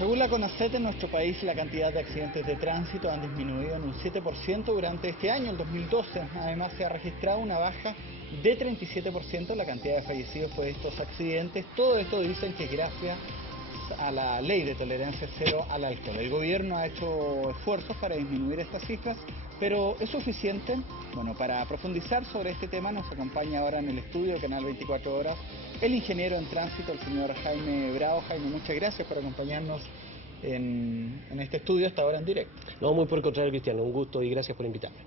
Según la CONACET, en nuestro país la cantidad de accidentes de tránsito han disminuido en un 7% durante este año, el 2012. Además, se ha registrado una baja de 37% en la cantidad de fallecidos por estos accidentes. Todo esto dicen que es gracias a la ley de tolerancia cero al alcohol. El gobierno ha hecho esfuerzos para disminuir estas cifras, pero ¿es suficiente? Bueno, para profundizar sobre este tema nos acompaña ahora en el estudio de Canal 24 Horas el ingeniero en tránsito, el señor Jaime Bravo. Jaime, muchas gracias por acompañarnos en este estudio hasta ahora en directo. No, muy por el contrario, Cristiano, un gusto y gracias por invitarme.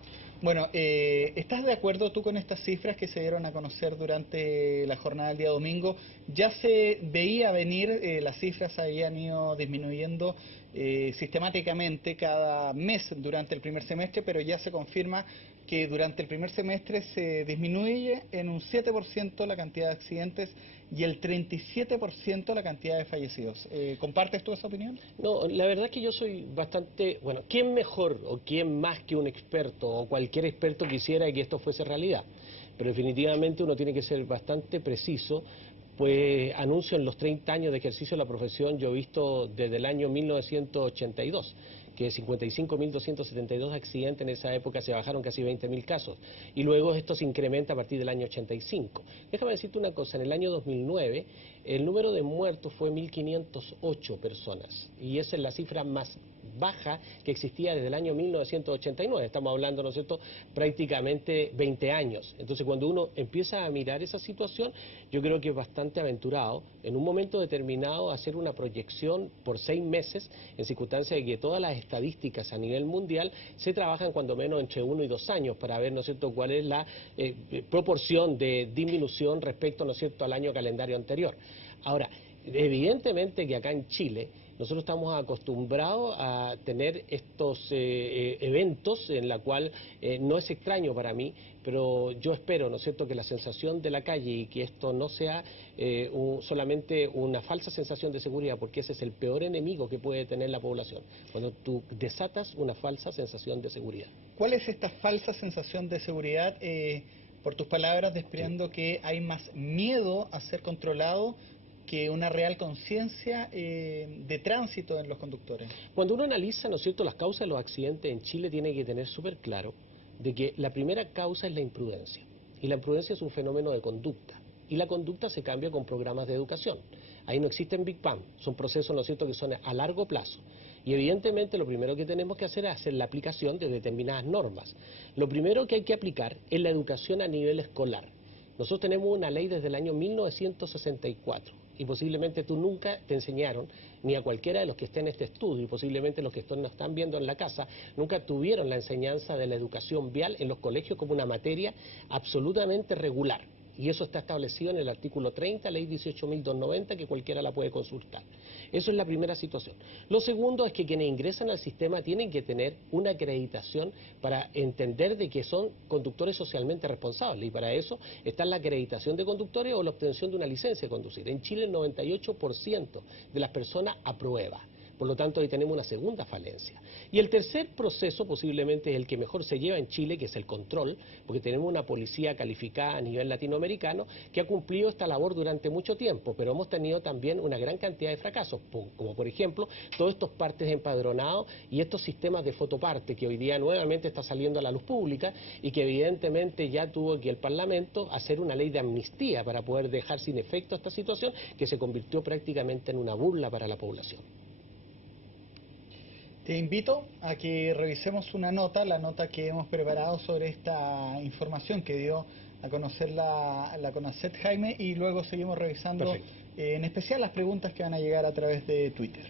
Bueno, ¿estás de acuerdo tú con estas cifras que se dieron a conocer durante la jornada del día domingo? Ya se veía venir, las cifras habían ido disminuyendo sistemáticamente cada mes durante el primer semestre, pero ya se confirma que durante el primer semestre se disminuye en un 7% la cantidad de accidentes y el 37% la cantidad de fallecidos. ¿Compartes tú esa opinión? No, la verdad es que yo soy bastante... Bueno, ¿quién mejor o quién más que un experto o cualquier experto quisiera que esto fuese realidad? Pero definitivamente uno tiene que ser bastante preciso, pues anuncio en los 30 años de ejercicio de la profesión, yo he visto desde el año 1982, que 55.272 accidentes en esa época se bajaron casi 20.000 casos, y luego esto se incrementa a partir del año 85. Déjame decirte una cosa, en el año 2009 el número de muertos fue 1.508 personas, y esa es la cifra más baja que existía desde el año 1989, estamos hablando, ¿no es cierto?, prácticamente 20 años. Entonces, cuando uno empieza a mirar esa situación, yo creo que es bastante aventurado, en un momento determinado, hacer una proyección por 6 meses, en circunstancia de que todas las estadísticas a nivel mundial se trabajan cuando menos entre 1 y 2 años para ver, ¿no es cierto?, cuál es la proporción de disminución respecto, ¿no es cierto?, al año calendario anterior. Ahora, evidentemente que acá en Chile nosotros estamos acostumbrados a tener estos eventos en la cual no es extraño para mí, pero yo espero, ¿no es cierto?, que la sensación de la calle y que esto no sea solamente una falsa sensación de seguridad, porque ese es el peor enemigo que puede tener la población, cuando tú desatas una falsa sensación de seguridad. ¿Cuál es esta falsa sensación de seguridad? Por tus palabras, desprendo que hay más miedo a ser controlado que una real conciencia de tránsito en los conductores. Cuando uno analiza, ¿no es cierto?, las causas de los accidentes en Chile, tiene que tener súper claro de que la primera causa es la imprudencia, y la imprudencia es un fenómeno de conducta, y la conducta se cambia con programas de educación. Ahí no existen Big Bang, son procesos, ¿no es cierto?, que son a largo plazo. Y evidentemente lo primero que tenemos que hacer es hacer la aplicación de determinadas normas. Lo primero que hay que aplicar es la educación a nivel escolar. Nosotros tenemos una ley desde el año 1964 y posiblemente tú nunca te enseñaron, ni a cualquiera de los que estén en este estudio, y posiblemente los que nos están viendo en la casa, nunca tuvieron la enseñanza de la educación vial en los colegios como una materia absolutamente regular. Y eso está establecido en el artículo 30, ley 18.290, que cualquiera la puede consultar. Eso es la primera situación. Lo segundo es que quienes ingresan al sistema tienen que tener una acreditación para entender de que son conductores socialmente responsables, y para eso está la acreditación de conductores o la obtención de una licencia de conducir. En Chile el 98% de las personas aprueba. Por lo tanto, ahí tenemos una segunda falencia. Y el tercer proceso posiblemente es el que mejor se lleva en Chile, que es el control, porque tenemos una policía calificada a nivel latinoamericano que ha cumplido esta labor durante mucho tiempo, pero hemos tenido también una gran cantidad de fracasos, como por ejemplo todos estos partes empadronados y estos sistemas de fotoparte que hoy día nuevamente está saliendo a la luz pública, y que evidentemente ya tuvo que el Parlamento hacer una ley de amnistía para poder dejar sin efecto esta situación, que se convirtió prácticamente en una burla para la población. Te invito a que revisemos una nota, la nota que hemos preparado sobre esta información que dio a conocer la CONACET, Jaime, y luego seguimos revisando en especial las preguntas que van a llegar a través de Twitter.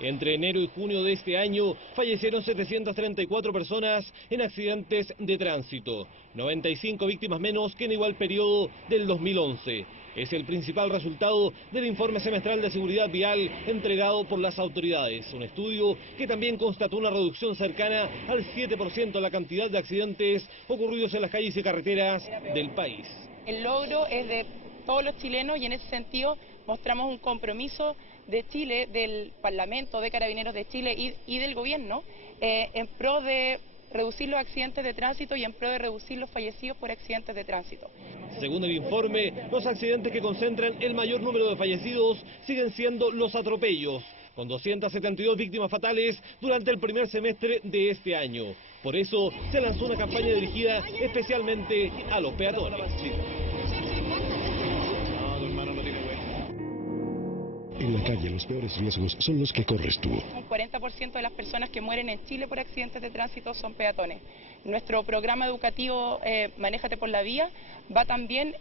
Entre enero y junio de este año fallecieron 734 personas en accidentes de tránsito, 95 víctimas menos que en igual periodo del 2011. Es el principal resultado del informe semestral de seguridad vial entregado por las autoridades. Un estudio que también constató una reducción cercana al 7% de la cantidad de accidentes ocurridos en las calles y carreteras del país. El logro es de todos los chilenos, y en ese sentido mostramos un compromiso de Chile, del Parlamento, de Carabineros de Chile y del gobierno en pro de reducir los accidentes de tránsito y en pro de reducir los fallecidos por accidentes de tránsito. Según el informe, los accidentes que concentran el mayor número de fallecidos siguen siendo los atropellos, con 272 víctimas fatales durante el primer semestre de este año. Por eso se lanzó una campaña dirigida especialmente a los peatones. En la calle, los peores riesgos son los que corres tú. Un 40% de las personas que mueren en Chile por accidentes de tránsito son peatones. Nuestro programa educativo Manéjate por la Vía va también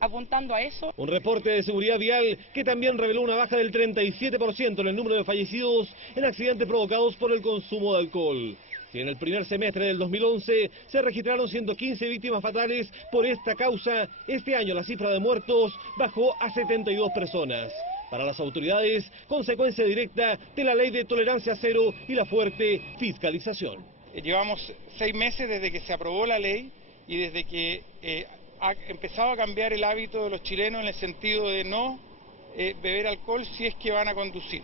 apuntando a eso. Un reporte de seguridad vial que también reveló una baja del 37% en el número de fallecidos en accidentes provocados por el consumo de alcohol. Si en el primer semestre del 2011 se registraron 115 víctimas fatales por esta causa, este año la cifra de muertos bajó a 72 personas. Para las autoridades, consecuencia directa de la ley de tolerancia cero y la fuerte fiscalización. Llevamos 6 meses desde que se aprobó la ley y desde que ha empezado a cambiar el hábito de los chilenos en el sentido de no beber alcohol si es que van a conducir.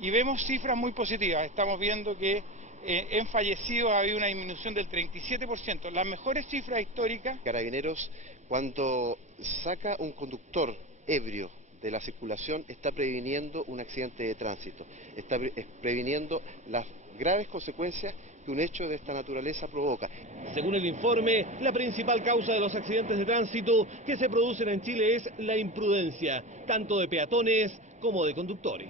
Y vemos cifras muy positivas. Estamos viendo que en fallecidos ha habido una disminución del 37%, las mejores cifras históricas. Carabineros, cuando saca un conductor ebrio de la circulación, está previniendo un accidente de tránsito, está previniendo las graves consecuencias que un hecho de esta naturaleza provoca. Según el informe, la principal causa de los accidentes de tránsito que se producen en Chile es la imprudencia, tanto de peatones como de conductores.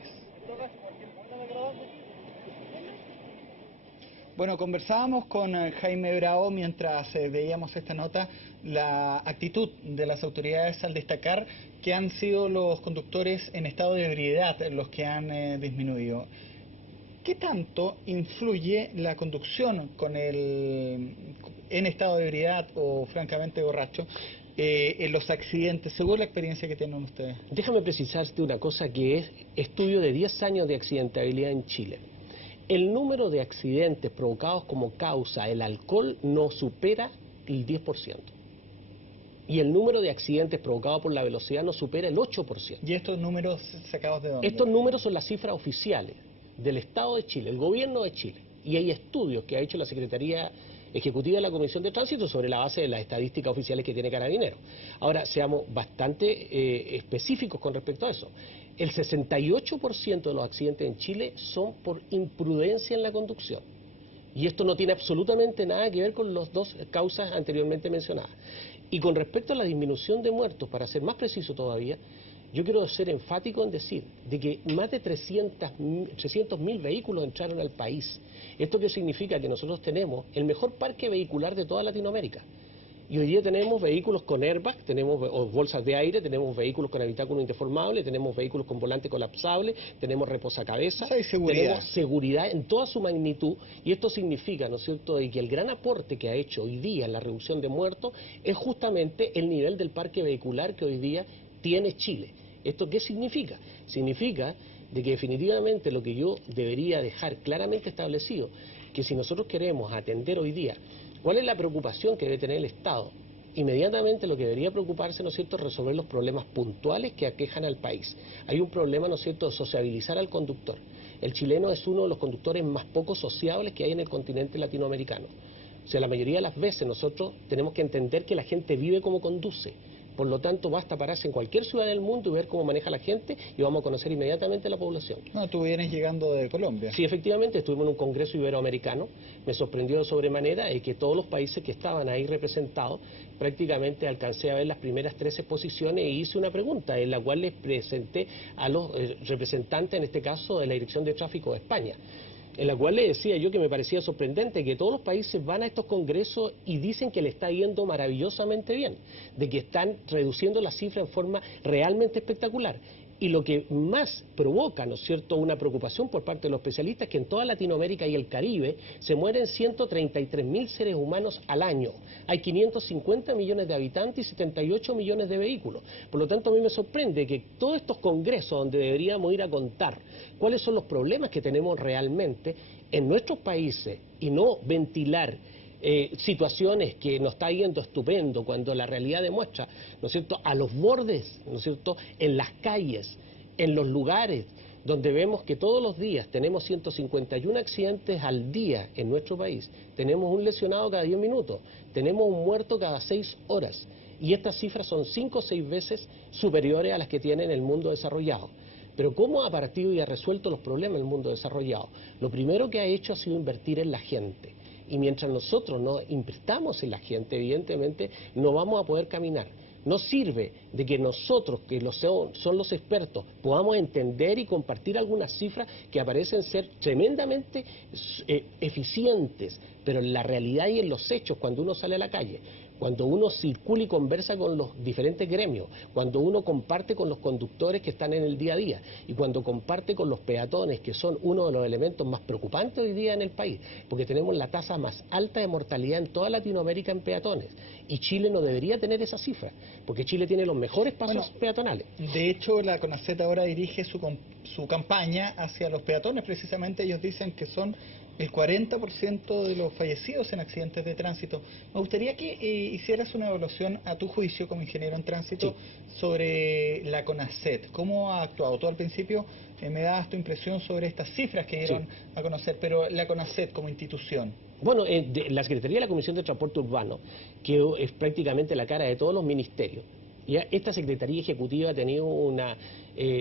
Bueno, conversábamos con Jaime Bravo mientras veíamos esta nota, la actitud de las autoridades al destacar que han sido los conductores en estado de ebriedad los que han disminuido. ¿Qué tanto influye la conducción en estado de ebriedad o francamente borracho en los accidentes, según la experiencia que tienen ustedes? Déjame precisarte una cosa que es estudio de 10 años de accidentabilidad en Chile. El número de accidentes provocados como causa el alcohol no supera el 10%. Y el número de accidentes provocados por la velocidad no supera el 8%. ¿Y estos números sacados de dónde? Estos números son las cifras oficiales del Estado de Chile, el Gobierno de Chile. Y hay estudios que ha hecho la Secretaría Ejecutiva de la Comisión de Tránsito sobre la base de las estadísticas oficiales que tiene Carabineros. Ahora, seamos bastante específicos con respecto a eso. El 68% de los accidentes en Chile son por imprudencia en la conducción. Y esto no tiene absolutamente nada que ver con las dos causas anteriormente mencionadas. Y con respecto a la disminución de muertos, para ser más preciso todavía, yo quiero ser enfático en decir de que más de 300.000 vehículos entraron al país. ¿Esto qué significa? Que nosotros tenemos el mejor parque vehicular de toda Latinoamérica. Y hoy día tenemos vehículos con airbag, tenemos bolsas de aire, tenemos vehículos con habitáculo indeformable, tenemos vehículos con volante colapsable, tenemos reposacabezas, tenemos seguridad en toda su magnitud, y esto significa, ¿no es cierto?, de que el gran aporte que ha hecho hoy día en la reducción de muertos es justamente el nivel del parque vehicular que hoy día tiene Chile. ¿Esto qué significa? Significa de que definitivamente lo que yo debería dejar claramente establecido, que si nosotros queremos atender hoy día ¿cuál es la preocupación que debe tener el Estado? Inmediatamente lo que debería preocuparse, ¿no es cierto?, es resolver los problemas puntuales que aquejan al país. Hay un problema, ¿no es cierto?, de sociabilizar al conductor. El chileno es uno de los conductores más poco sociables que hay en el continente latinoamericano. O sea, la mayoría de las veces nosotros tenemos que entender que la gente vive como conduce. Por lo tanto, basta pararse en cualquier ciudad del mundo y ver cómo maneja la gente y vamos a conocer inmediatamente la población. No, tú vienes llegando de Colombia. Sí, efectivamente, estuvimos en un congreso iberoamericano. Me sorprendió de sobremanera que todos los países que estaban ahí representados, prácticamente alcancé a ver las primeras 3 exposiciones e hice una pregunta en la cual les presenté a los representantes, en este caso, de la Dirección de Tráfico de España, en la cual le decía yo que me parecía sorprendente que todos los países van a estos congresos y dicen que le está yendo maravillosamente bien, de que están reduciendo la cifra en forma realmente espectacular. Y lo que más provoca, ¿no es cierto?, una preocupación por parte de los especialistas es que en toda Latinoamérica y el Caribe se mueren 133.000 seres humanos al año. Hay 550 millones de habitantes y 78 millones de vehículos. Por lo tanto, a mí me sorprende que todos estos congresos donde deberíamos ir a contar cuáles son los problemas que tenemos realmente en nuestros países y no ventilar situaciones que nos está yendo estupendo cuando la realidad demuestra, ¿no es cierto?, a los bordes, ¿no es cierto?, en las calles, en los lugares donde vemos que todos los días tenemos 151 accidentes al día en nuestro país, tenemos un lesionado cada 10 minutos, tenemos un muerto cada 6 horas. y estas cifras son 5 o 6 veces superiores a las que tiene en el mundo desarrollado. Pero ¿cómo ha partido y ha resuelto los problemas del mundo desarrollado? Lo primero que ha hecho ha sido invertir en la gente. Y mientras nosotros no invirtamos en la gente, evidentemente no vamos a poder caminar. No sirve de que nosotros, que son los expertos, podamos entender y compartir algunas cifras que parecen ser tremendamente eficientes, pero en la realidad y en los hechos, cuando uno sale a la calle, cuando uno circula y conversa con los diferentes gremios, cuando uno comparte con los conductores que están en el día a día y cuando comparte con los peatones, que son uno de los elementos más preocupantes hoy día en el país, porque tenemos la tasa más alta de mortalidad en toda Latinoamérica en peatones, y Chile no debería tener esa cifra, porque Chile tiene los mejores pasos peatonales. De hecho, la CONACET ahora dirige su campaña hacia los peatones. Precisamente ellos dicen que son el 40% de los fallecidos en accidentes de tránsito. Me gustaría que hicieras una evaluación a tu juicio como ingeniero en tránsito sobre la CONACET. ¿Cómo ha actuado? Tú al principio me dabas tu impresión sobre estas cifras que dieron a conocer, pero la CONACET como institución. Bueno, la Secretaría de la Comisión de Transporte Urbano, que es prácticamente la cara de todos los ministerios, ya esta Secretaría Ejecutiva ha tenido una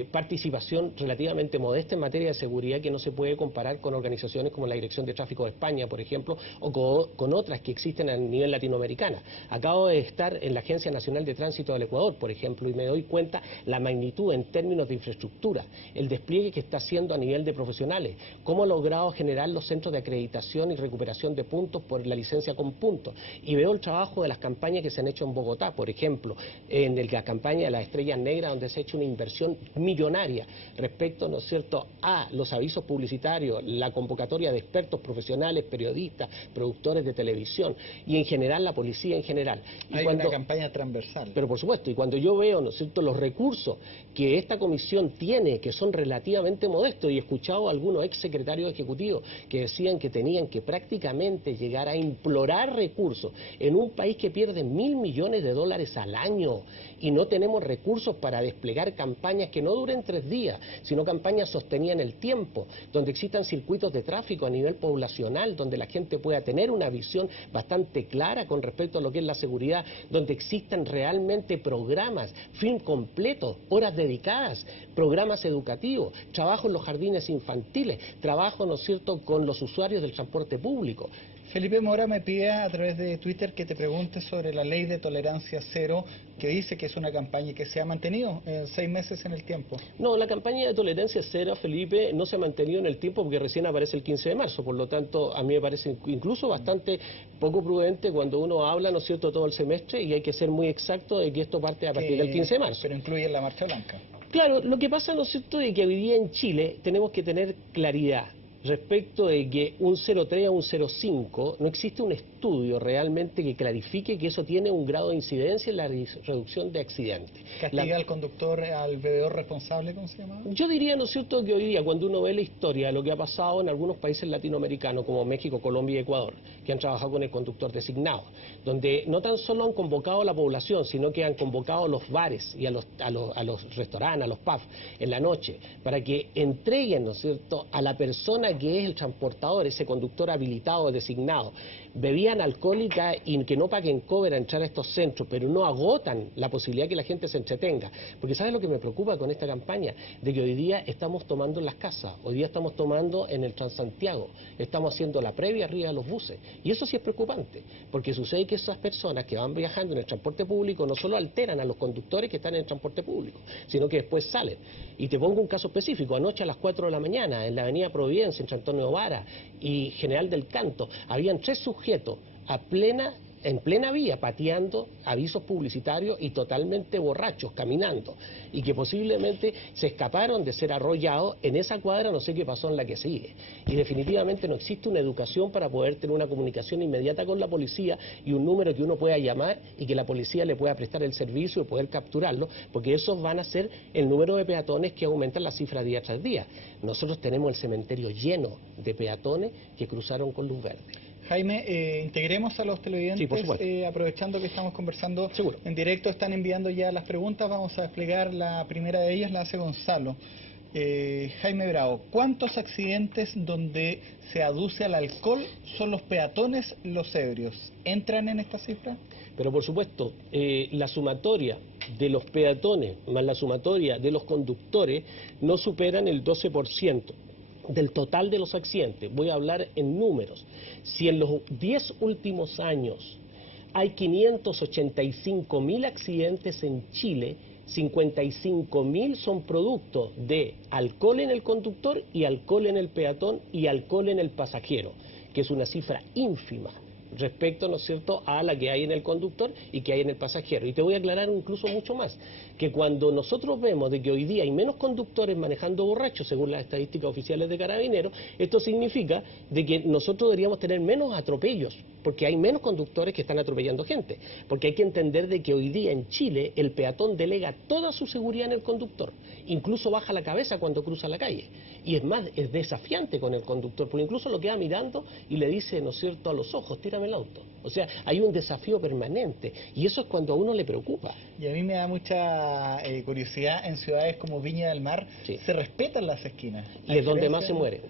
participación relativamente modesta en materia de seguridad que no se puede comparar con organizaciones como la Dirección de Tráfico de España, por ejemplo, o con otras que existen a nivel latinoamericano. Acabo de estar en la Agencia Nacional de Tránsito del Ecuador, por ejemplo, y me doy cuenta la magnitud en términos de infraestructura, el despliegue que está haciendo a nivel de profesionales, cómo ha logrado generar los centros de acreditación y recuperación de puntos por la licencia con puntos. Y veo el trabajo de las campañas que se han hecho en Bogotá, por ejemplo, en la campaña de las Estrellas Negras, donde se ha hecho una inversión millonaria respecto, ¿no es cierto?, a los avisos publicitarios, la convocatoria de expertos profesionales, periodistas, productores de televisión y en general la policía en general. Hay una campaña transversal. Pero por supuesto, y cuando yo veo, ¿no es cierto?, los recursos que esta comisión tiene, que son relativamente modestos, y he escuchado a algunos ex secretarios ejecutivos que decían que tenían que prácticamente llegar a implorar recursos en un país que pierde $1.000 millones al año y no tenemos recursos para desplegar campañas que no duren 3 días, sino campañas sostenidas en el tiempo, donde existan circuitos de tráfico a nivel poblacional, donde la gente pueda tener una visión bastante clara con respecto a lo que es la seguridad, donde existan realmente programas, film completos, horas dedicadas, programas educativos, trabajo en los jardines infantiles, trabajo, ¿no es cierto?, con los usuarios del transporte público. Felipe Mora me pide a través de Twitter que te pregunte sobre la ley de tolerancia cero, que dice que es una campaña que se ha mantenido 6 meses en el tiempo. No, la campaña de tolerancia cero, Felipe, no se ha mantenido en el tiempo porque recién aparece el 15 de marzo, por lo tanto a mí me parece incluso bastante poco prudente cuando uno habla, ¿no es cierto?, todo el semestre, y hay que ser muy exacto de que esto parte a partir del 15 de marzo. Pero incluye la Marcha Blanca. Claro, lo que pasa, ¿no es cierto?, es que hoy día en Chile tenemos que tener claridad respecto de que un 0,3 a un 0,5 no existe un estudio realmente que clarifique que eso tiene un grado de incidencia en la reducción de accidentes. ¿Castiga al conductor, al bebedor responsable, cómo se llama? Yo diría, ¿no es cierto?, que hoy día cuando uno ve la historia de lo que ha pasado en algunos países latinoamericanos como México, Colombia y Ecuador, que han trabajado con el conductor designado, donde no tan solo han convocado a la población, sino que han convocado a los bares y a los restaurantes, a los pubs en la noche, para que entreguen, ¿no es cierto?, a la persona que es el transportador, ese conductor habilitado, designado, bebidas alcohólicas y que no paguen cover a entrar a estos centros, pero no agotan la posibilidad que la gente se entretenga. Porque ¿sabes lo que me preocupa con esta campaña? De que hoy día estamos tomando en las casas, hoy día estamos tomando en el Transantiago, estamos haciendo la previa arriba de los buses. Y eso sí es preocupante, porque sucede que esas personas que van viajando en el transporte público no solo alteran a los conductores que están en el transporte público, sino que después salen. Y te pongo un caso específico. Anoche a las 4 de la mañana, en la avenida Providencia, entre Antonio Vara y General del Canto, habían 3 sujetos en plena vía, pateando avisos publicitarios y totalmente borrachos, caminando, y que posiblemente se escaparon de ser arrollados en esa cuadra, no sé qué pasó en la que sigue. Y definitivamente no existe una educación para poder tener una comunicación inmediata con la policía y un número que uno pueda llamar y que la policía le pueda prestar el servicio y poder capturarlo, porque esos van a ser el número de peatones que aumentan la cifra día tras día. Nosotros tenemos el cementerio lleno de peatones que cruzaron con luz verde. Jaime, integremos a los televidentes, sí, por supuesto. Aprovechando que estamos conversando Seguro. En directo, están enviando ya las preguntas, vamos a desplegar la primera de ellas, la hace Gonzalo. Jaime Bravo, ¿cuántos accidentes donde se aduce al alcohol son los peatones los ebrios? ¿Entran en esta cifra? Pero por supuesto, la sumatoria de los peatones más la sumatoria de los conductores no superan el 12% del total de los accidentes. Voy a hablar en números. Si en los 10 últimos años hay 585.000 accidentes en Chile, 55.000 son producto de alcohol en el conductor y alcohol en el peatón y alcohol en el pasajero, que es una cifra ínfima respecto, ¿no es cierto?, a la que hay en el conductor y que hay en el pasajero. Y te voy a aclarar incluso mucho más, que cuando nosotros vemos de que hoy día hay menos conductores manejando borrachos, según las estadísticas oficiales de Carabineros, esto significa de que nosotros deberíamos tener menos atropellos, porque hay menos conductores que están atropellando gente. Porque hay que entender de que hoy día en Chile el peatón delega toda su seguridad en el conductor, incluso baja la cabeza cuando cruza la calle. Y es más, es desafiante con el conductor, porque incluso lo queda mirando y le dice, ¿no es cierto?, a los ojos, tírame el auto. O sea, hay un desafío permanente, y eso es cuando a uno le preocupa. Y a mí me da mucha curiosidad, en ciudades como Viña del Mar, sí, se respetan las esquinas. Y es donde más se mueren.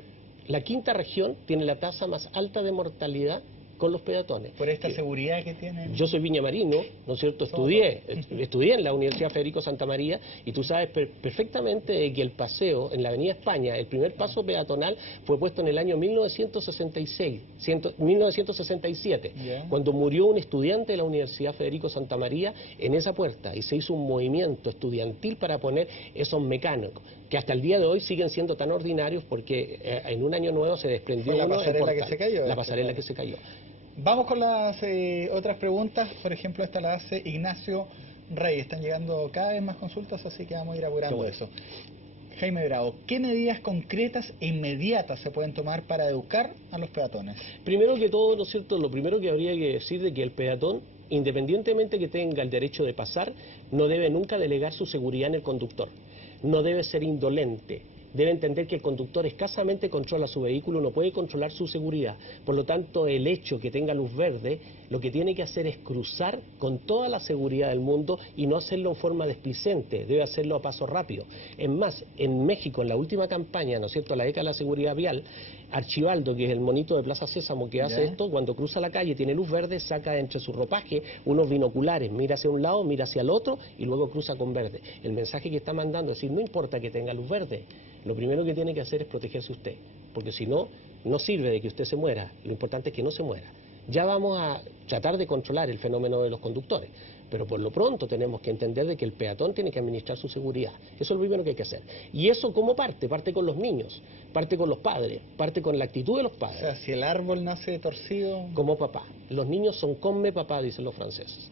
La quinta región tiene la tasa más alta de mortalidad con los peatones. Por esta seguridad que tienen. Yo soy viñamarino, ¿no es cierto? Estudié en la Universidad Federico Santa María, y tú sabes perfectamente que el paseo en la Avenida España, el primer paso peatonal fue puesto en el año 1967, cuando murió un estudiante de la Universidad Federico Santa María en esa puerta, y se hizo un movimiento estudiantil para poner esos mecánicos, que hasta el día de hoy siguen siendo tan ordinarios, porque en un año nuevo se desprendió la pasarela que se cayó. La pasarela que se cayó. Vamos con las otras preguntas. Por ejemplo, esta la hace Ignacio Rey. Están llegando cada vez más consultas, así que vamos a ir apurando eso. Jaime Bravo, ¿qué medidas concretas e inmediatas se pueden tomar para educar a los peatones? Primero que todo, ¿no es cierto?, lo primero que habría que decir de que el peatón, independientemente que tenga el derecho de pasar, no debe nunca delegar su seguridad en el conductor. No debe ser indolente. Debe entender que el conductor escasamente controla su vehículo, no puede controlar su seguridad. Por lo tanto, el hecho que tenga luz verde, lo que tiene que hacer es cruzar con toda la seguridad del mundo y no hacerlo en forma displicente, debe hacerlo a paso rápido. Es más, en México, en la última campaña, ¿no es cierto?, la década de la seguridad vial, Archibaldo, que es el monito de Plaza Sésamo que hace esto, cuando cruza la calle, tiene luz verde, saca entre su ropaje unos binoculares, mira hacia un lado, mira hacia el otro y luego cruza con verde. El mensaje que está mandando es decir, no importa que tenga luz verde, lo primero que tiene que hacer es protegerse usted, porque si no, no sirve de que usted se muera, lo importante es que no se muera. Ya vamos a tratar de controlar el fenómeno de los conductores, pero por lo pronto tenemos que entender de que el peatón tiene que administrar su seguridad. Eso es lo primero que hay que hacer. Y eso, ¿cómo parte? Parte con los niños, parte con los padres, parte con la actitud de los padres. O sea, si el árbol nace torcido... Como papá. Los niños son come papá, dicen los franceses.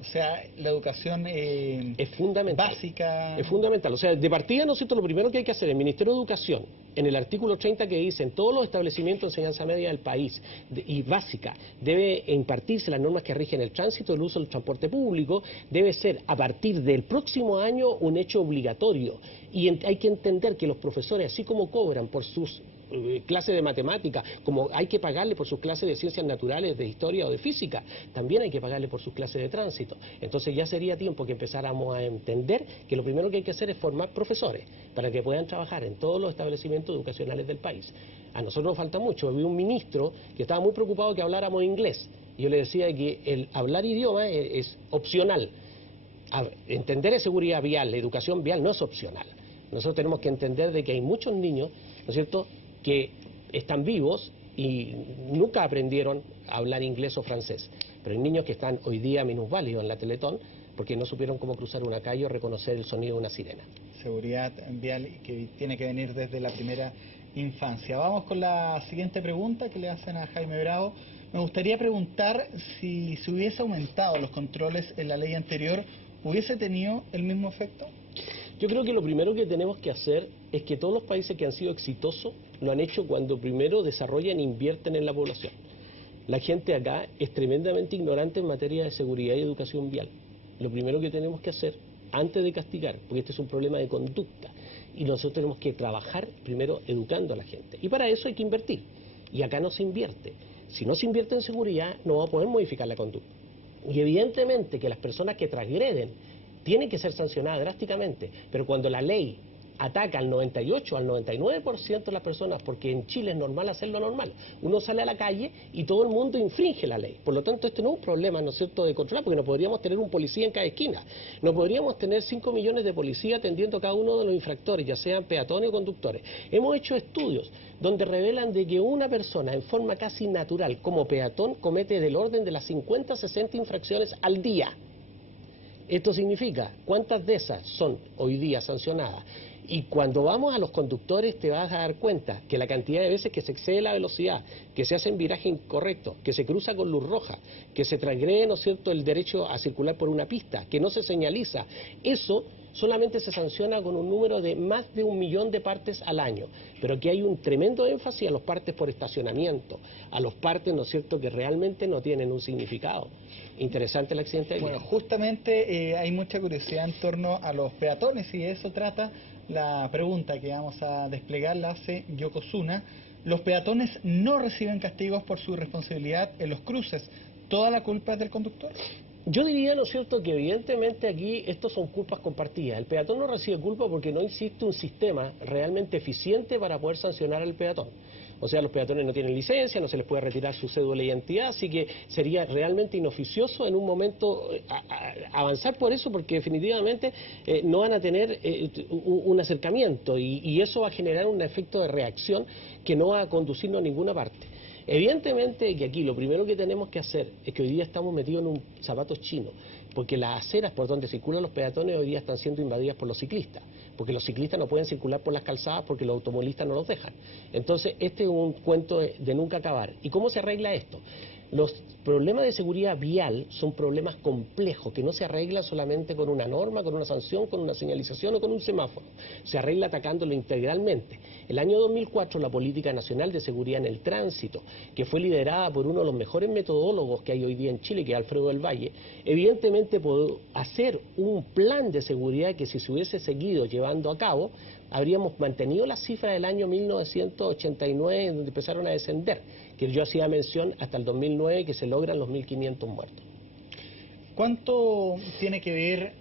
O sea, la educación es fundamental, básica. Es fundamental. O sea, de partida, ¿no es cierto?, lo primero que hay que hacer, el Ministerio de Educación, en el artículo 30 que dice, en todos los establecimientos de enseñanza media del país y básica, debe impartirse las normas que rigen el tránsito, el uso del transporte público, debe ser a partir del próximo año un hecho obligatorio. Y hay que entender que los profesores, así como cobran por sus clases de matemática, como hay que pagarle por sus clases de ciencias naturales, de historia o de física, también hay que pagarle por sus clases de tránsito. Entonces ya sería tiempo que empezáramos a entender que lo primero que hay que hacer es formar profesores para que puedan trabajar en todos los establecimientos educacionales del país. A nosotros nos falta mucho. Vi un ministro que estaba muy preocupado que habláramos inglés. Y yo le decía que el hablar idioma es opcional. Entender de seguridad vial, la educación vial no es opcional. Nosotros tenemos que entender de que hay muchos niños, ¿no es cierto?, que están vivos y nunca aprendieron a hablar inglés o francés. Pero hay niños que están hoy día minusválidos en la Teletón porque no supieron cómo cruzar una calle o reconocer el sonido de una sirena. Seguridad vial que tiene que venir desde la primera infancia. Vamos con la siguiente pregunta que le hacen a Jaime Bravo. Me gustaría preguntar si se hubiese aumentado los controles en la ley anterior, ¿hubiese tenido el mismo efecto? Yo creo que lo primero que tenemos que hacer es que todos los países que han sido exitosos lo han hecho cuando primero desarrollan e invierten en la población. La gente acá es tremendamente ignorante en materia de seguridad y educación vial. Lo primero que tenemos que hacer, antes de castigar, porque este es un problema de conducta, y nosotros tenemos que trabajar primero educando a la gente. Y para eso hay que invertir. Y acá no se invierte. Si no se invierte en seguridad, no va a poder modificar la conducta. Y evidentemente que las personas que transgreden tienen que ser sancionadas drásticamente, pero cuando la ley ataca al 98, al 99% de las personas, porque en Chile es normal hacerlo normal. Uno sale a la calle y todo el mundo infringe la ley. Por lo tanto, este no es un problema, ¿no es cierto?, de controlar, porque no podríamos tener un policía en cada esquina. No podríamos tener 5 millones de policías atendiendo a cada uno de los infractores, ya sean peatones o conductores. Hemos hecho estudios donde revelan de que una persona en forma casi natural como peatón comete del orden de las 50 a 60 infracciones al día. Esto significa cuántas de esas son hoy día sancionadas. Y cuando vamos a los conductores te vas a dar cuenta que la cantidad de veces que se excede la velocidad, que se hacen viraje incorrecto, que se cruza con luz roja, que se transgrede, ¿no es cierto?, el derecho a circular por una pista, que no se señaliza, eso solamente se sanciona con un número de más de 1 millón de partes al año, pero aquí hay un tremendo énfasis a los partes por estacionamiento, a los partes, ¿no es cierto?, que realmente no tienen un significado. Interesante el accidente de Bueno, vía. justamente hay mucha curiosidad en torno a los peatones y de eso trata la pregunta que vamos a desplegar, la hace Yokozuna. Los peatones no reciben castigos por su responsabilidad en los cruces. ¿Toda la culpa es del conductor? Yo diría, ¿no es cierto?, que evidentemente aquí estos son culpas compartidas. El peatón no recibe culpa porque no existe un sistema realmente eficiente para poder sancionar al peatón. O sea, los peatones no tienen licencia, no se les puede retirar su cédula de identidad, así que sería realmente inoficioso en un momento avanzar por eso, porque definitivamente no van a tener un acercamiento y eso va a generar un efecto de reacción que no va a conducirnos a ninguna parte. Evidentemente que aquí lo primero que tenemos que hacer es que hoy día estamos metidos en un zapato chino, porque las aceras por donde circulan los peatones hoy día están siendo invadidas por los ciclistas, porque los ciclistas no pueden circular por las calzadas porque los automovilistas no los dejan. Entonces, este es un cuento de nunca acabar. ¿Y cómo se arregla esto? Los problemas de seguridad vial son problemas complejos que no se arreglan solamente con una norma, con una sanción, con una señalización o con un semáforo. Se arregla atacándolo integralmente. El año 2004 la Política Nacional de Seguridad en el Tránsito, que fue liderada por uno de los mejores metodólogos que hay hoy día en Chile, que es Alfredo del Valle, evidentemente pudo hacer un plan de seguridad que si se hubiese seguido llevando a cabo, habríamos mantenido la cifra del año 1989, donde empezaron a descender, que yo hacía mención hasta el 2009, que se logran los 1.500 muertos. ¿Cuánto tiene que ver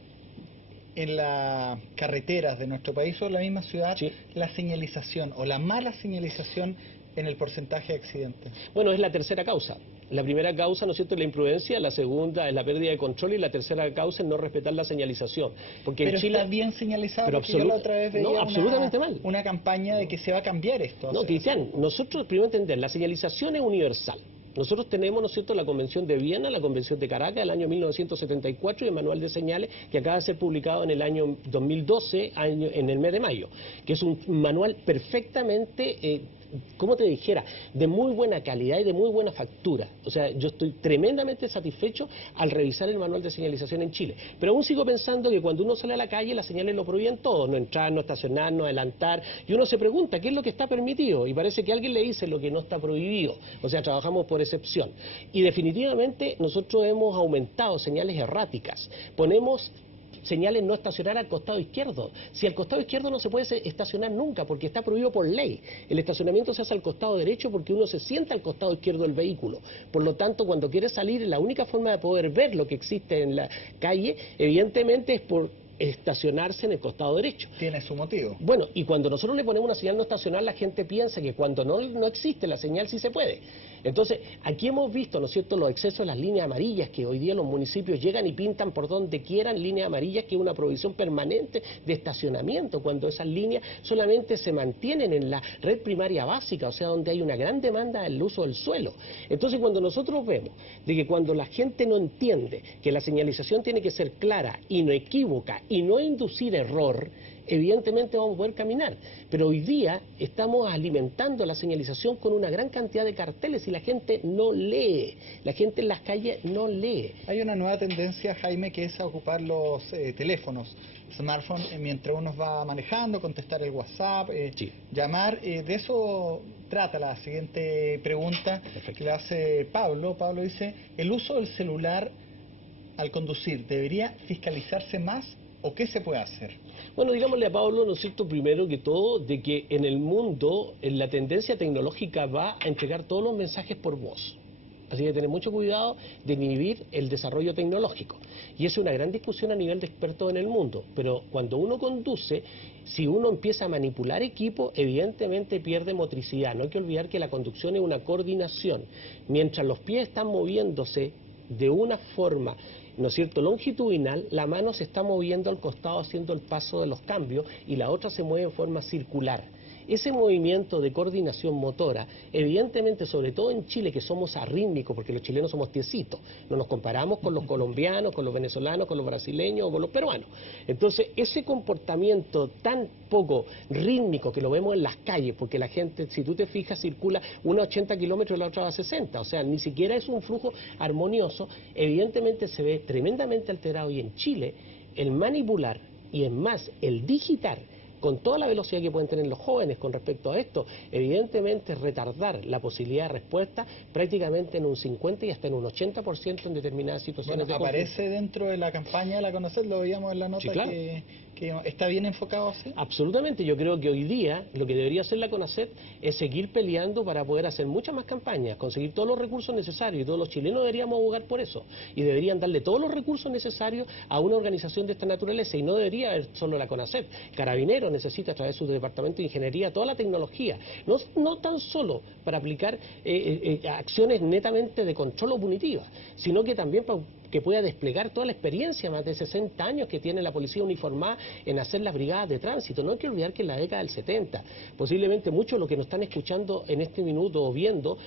en las carreteras de nuestro país o en la misma ciudad la señalización o la mala señalización en el porcentaje de accidentes? Bueno, es la tercera causa. La primera causa, ¿no es cierto?, es la imprudencia, la segunda es la pérdida de control y la tercera causa es no respetar la señalización. Porque pero en Chile, está bien señalizado, pero porque yo la otra vez veía absolutamente mal. Una campaña de que se va a cambiar esto. No, Cristian, nosotros primero entender, la señalización es universal. Nosotros tenemos, ¿no es cierto?, la Convención de Viena, la Convención de Caracas del año 1974 y el Manual de Señales que acaba de ser publicado en el año 2012, en el mes de mayo, que es un manual perfectamente, como te dijera, de muy buena calidad y de muy buena factura. O sea, yo estoy tremendamente satisfecho al revisar el manual de señalización en Chile. Pero aún sigo pensando que cuando uno sale a la calle las señales lo prohíben todo, no entrar, no estacionar, no adelantar, y uno se pregunta qué es lo que está permitido, y parece que alguien le dice lo que no está prohibido. O sea, trabajamos por excepción. Y definitivamente nosotros hemos aumentado señales erráticas. Ponemos señales no estacionar al costado izquierdo. Si al costado izquierdo no se puede estacionar nunca porque está prohibido por ley. El estacionamiento se hace al costado derecho porque uno se sienta al costado izquierdo del vehículo. Por lo tanto, cuando quiere salir, la única forma de poder ver lo que existe en la calle, evidentemente es por estacionarse en el costado derecho. Tiene su motivo. Bueno, y cuando nosotros le ponemos una señal no estacionar, la gente piensa que cuando no existe la señal sí se puede. Entonces, aquí hemos visto, ¿no es cierto?, los excesos de las líneas amarillas, que hoy día los municipios llegan y pintan por donde quieran líneas amarillas, que es una provisión permanente de estacionamiento, cuando esas líneas solamente se mantienen en la red primaria básica, o sea, donde hay una gran demanda del uso del suelo. Entonces, cuando nosotros vemos de que cuando la gente no entiende que la señalización tiene que ser clara y no equívoca y no inducir error, evidentemente vamos a poder caminar. Pero hoy día estamos alimentando la señalización con una gran cantidad de carteles y la gente no lee. La gente en las calles no lee. Hay una nueva tendencia, Jaime, que es a ocupar los teléfonos, smartphones, mientras uno va manejando, contestar el WhatsApp, llamar. De eso trata la siguiente pregunta. Perfecto. Que le hace Pablo. Pablo dice, ¿el uso del celular al conducir debería fiscalizarse más o qué se puede hacer? Bueno, digámosle a Pablo, ¿no es cierto?, primero que todo, de que en el mundo la tendencia tecnológica va a entregar todos los mensajes por voz. Así que hay que tener mucho cuidado de inhibir el desarrollo tecnológico. Y es una gran discusión a nivel de expertos en el mundo. Pero cuando uno conduce, si uno empieza a manipular equipo, evidentemente pierde motricidad. No hay que olvidar que la conducción es una coordinación. Mientras los pies están moviéndose de una forma, ¿no es cierto?, longitudinal, la mano se está moviendo al costado haciendo el paso de los cambios y la otra se mueve en forma circular. Ese movimiento de coordinación motora, evidentemente, sobre todo en Chile, que somos arrítmicos, porque los chilenos somos tiecitos, no nos comparamos con los colombianos, con los venezolanos, con los brasileños o con los peruanos. Entonces, ese comportamiento tan poco rítmico que lo vemos en las calles, porque la gente, si tú te fijas, circula una a 80 kilómetros y la otra a 60, o sea, ni siquiera es un flujo armonioso, evidentemente se ve tremendamente alterado. Y en Chile, el manipular y en más el digitar, con toda la velocidad que pueden tener los jóvenes con respecto a esto, evidentemente retardar la posibilidad de respuesta prácticamente en un 50 y hasta en un 80% en determinadas situaciones de conflicto. ¿Aparece dentro de la campaña de la CONACET? Lo veíamos en la nota, sí, claro, que está bien enfocado así. Absolutamente, yo creo que hoy día lo que debería hacer la CONACET es seguir peleando para poder hacer muchas más campañas, conseguir todos los recursos necesarios, y todos los chilenos deberíamos abogar por eso, y deberían darle todos los recursos necesarios a una organización de esta naturaleza, y no debería haber solo la CONACET. Carabineros necesita a través de su departamento de ingeniería toda la tecnología, no tan solo para aplicar acciones netamente de control o punitivas, sino que también para que pueda desplegar toda la experiencia, más de 60 años que tiene la policía uniformada en hacer las brigadas de tránsito. No hay que olvidar que en la década del 70, posiblemente muchos de los que nos están escuchando en este minuto o viendo,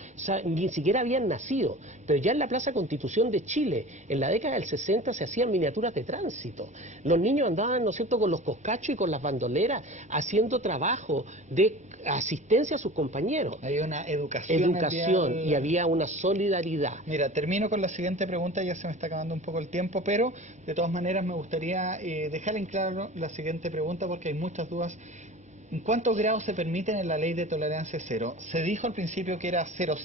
ni siquiera habían nacido, pero ya en la Plaza Constitución de Chile, en la década del 60 se hacían miniaturas de tránsito. Los niños andaban, ¿no es cierto?, con los coscachos y con las bandoleras, haciendo trabajo de asistencia a sus compañeros. Hay una educación y había una solidaridad. Mira, termino con la siguiente pregunta, ya se me está acabando un poco el tiempo, pero de todas maneras me gustaría dejar en claro la siguiente pregunta porque hay muchas dudas. ¿En cuántos grados se permiten en la ley de tolerancia cero? Se dijo al principio que era 000,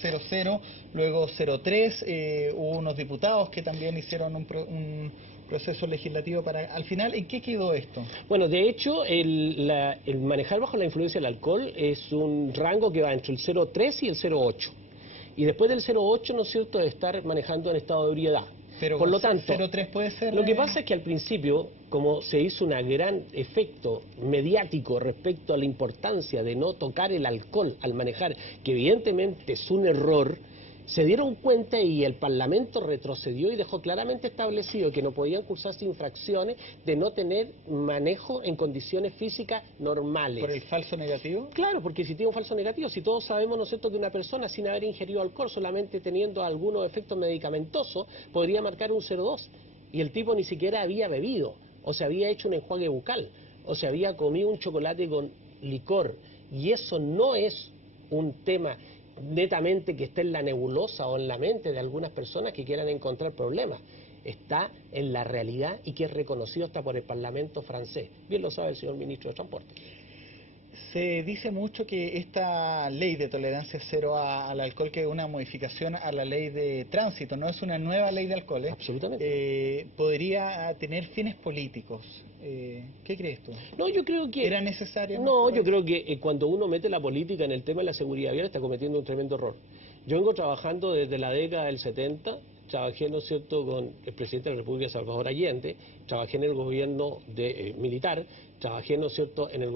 luego 0,3, hubo unos diputados que también hicieron un proceso legislativo para... Al final, ¿en qué quedó esto? Bueno, de hecho, el manejar bajo la influencia del alcohol es un rango que va entre el 0,3 y el 0,8. Y después del 0,8, ¿no es cierto?, de estar manejando en estado de ebriedad. Pero por lo tanto, 0,3 puede ser... Lo que pasa es que al principio, como se hizo un gran efecto mediático respecto a la importancia de no tocar el alcohol al manejar, que evidentemente es un error, se dieron cuenta y el Parlamento retrocedió y dejó claramente establecido que no podían cursarse infracciones de no tener manejo en condiciones físicas normales. ¿Por el falso negativo? Claro, porque si tiene un falso negativo, si todos sabemos, ¿no es cierto?, que una persona sin haber ingerido alcohol, solamente teniendo algunos efectos medicamentosos, podría marcar un 0,2. Y el tipo ni siquiera había bebido, o se había hecho un enjuague bucal, o se había comido un chocolate con licor. Y eso no es un tema netamente que esté en la nebulosa o en la mente de algunas personas que quieran encontrar problemas. Está en la realidad y que es reconocido hasta por el Parlamento francés. Bien lo sabe el señor ministro de Transporte. Se dice mucho que esta ley de tolerancia cero al alcohol, que es una modificación a la ley de tránsito, no es una nueva ley de alcohol, Absolutamente. Podría tener fines políticos. ¿Qué crees tú? No, yo creo que... ¿Era necesario? No, yo creo que cuando uno mete la política en el tema de la seguridad vial está cometiendo un tremendo error. Yo vengo trabajando desde la década del 70, trabajé, ¿no es cierto?, con el presidente de la República, Salvador Allende, trabajé en el gobierno militar, trabajé, ¿no es cierto?, en el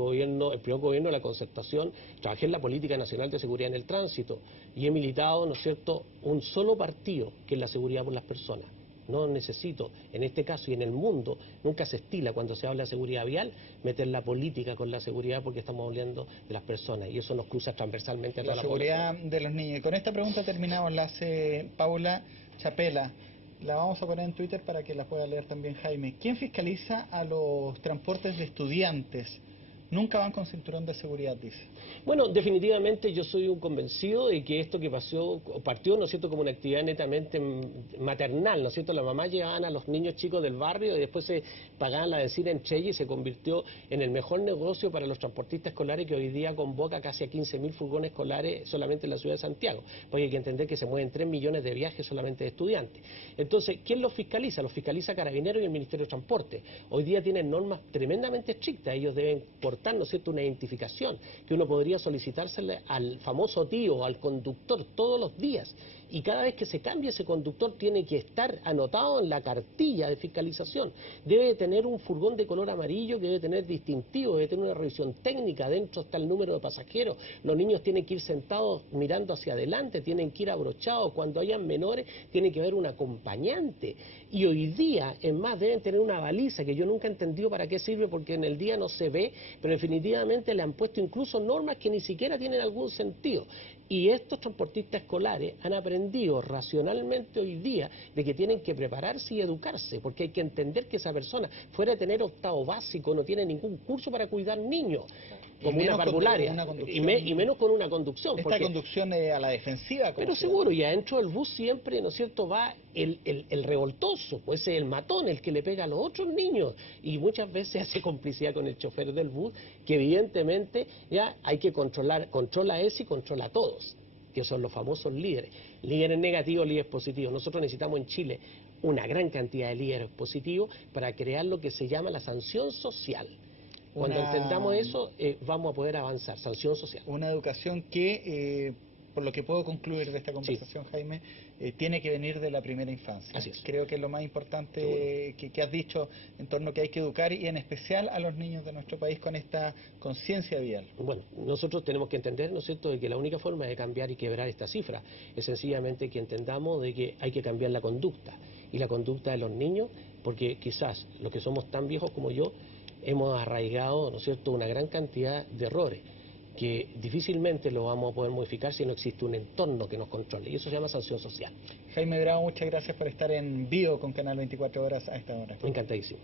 primer gobierno de la Concertación, trabajé en la Política Nacional de Seguridad en el Tránsito y he militado, ¿no es cierto?, un solo partido, que es la seguridad por las personas. No necesito, en este caso y en el mundo, nunca se estila cuando se habla de seguridad vial, meter la política con la seguridad porque estamos hablando de las personas y eso nos cruza transversalmente a toda la seguridad de los niños. Y con esta pregunta terminamos, la hace Paula Chapela. La vamos a poner en Twitter para que la pueda leer también Jaime. ¿Quién fiscaliza a los transportes de estudiantes? Nunca van con cinturón de seguridad, dice. Bueno, definitivamente yo soy un convencido de que esto que partió, ¿no es cierto?, como una actividad netamente maternal, ¿no es cierto? Las mamás llevaban a los niños chicos del barrio y después se pagaban la benzina entre ellos y se convirtió en el mejor negocio para los transportistas escolares, que hoy día convoca casi a 15.000 furgones escolares solamente en la ciudad de Santiago. Porque hay que entender que se mueven 3 millones de viajes solamente de estudiantes. Entonces, ¿quién los fiscaliza? Los fiscaliza Carabineros y el Ministerio de Transporte. Hoy día tienen normas tremendamente estrictas. Ellos deben portar, ¿no es cierto?, una identificación que uno podría solicitársele al famoso tío o al conductor todos los días y cada vez que se cambie ese conductor tiene que estar anotado en la cartilla de fiscalización. Debe tener un furgón de color amarillo que debe tener distintivo, debe tener una revisión técnica, dentro está el número de pasajeros, los niños tienen que ir sentados mirando hacia adelante, tienen que ir abrochados, cuando hayan menores tiene que haber un acompañante. Y hoy día, en más, deben tener una baliza, que yo nunca he entendido para qué sirve, porque en el día no se ve, pero definitivamente le han puesto incluso normas que ni siquiera tienen algún sentido. Y estos transportistas escolares han aprendido racionalmente hoy día de que tienen que prepararse y educarse, porque hay que entender que esa persona, fuera de tener octavo básico, no tiene ningún curso para cuidar niños, como una parvularia, y menos con una conducción. Esta conducción a la defensiva. Pero seguro, y adentro del bus siempre, ¿no es cierto?, va el revoltoso, pues el matón, el que le pega a los otros niños, y muchas veces hace complicidad con el chofer del bus, que evidentemente ya hay que controlar, controla ese y controla a todos, que son los famosos líderes. Líderes negativos, líderes positivos. Nosotros necesitamos en Chile una gran cantidad de líderes positivos para crear lo que se llama la sanción social. Cuando entendamos eso, vamos a poder avanzar. Sanción social. Una educación que, por lo que puedo concluir de esta conversación, sí, Jaime, tiene que venir de la primera infancia. Así es. Creo que es lo más importante que has dicho en torno a que hay que educar, y en especial a los niños de nuestro país, con esta conciencia vial. Bueno, nosotros tenemos que entender, ¿no es cierto?, de que la única forma de cambiar y quebrar esta cifra es sencillamente que entendamos de que hay que cambiar la conducta, y la conducta de los niños, porque quizás los que somos tan viejos como yo, hemos arraigado, ¿no es cierto?, una gran cantidad de errores que difícilmente lo vamos a poder modificar si no existe un entorno que nos controle, y eso se llama sanción social. Jaime Bravo, muchas gracias por estar en vivo con Canal 24 Horas a esta hora. Encantadísimo.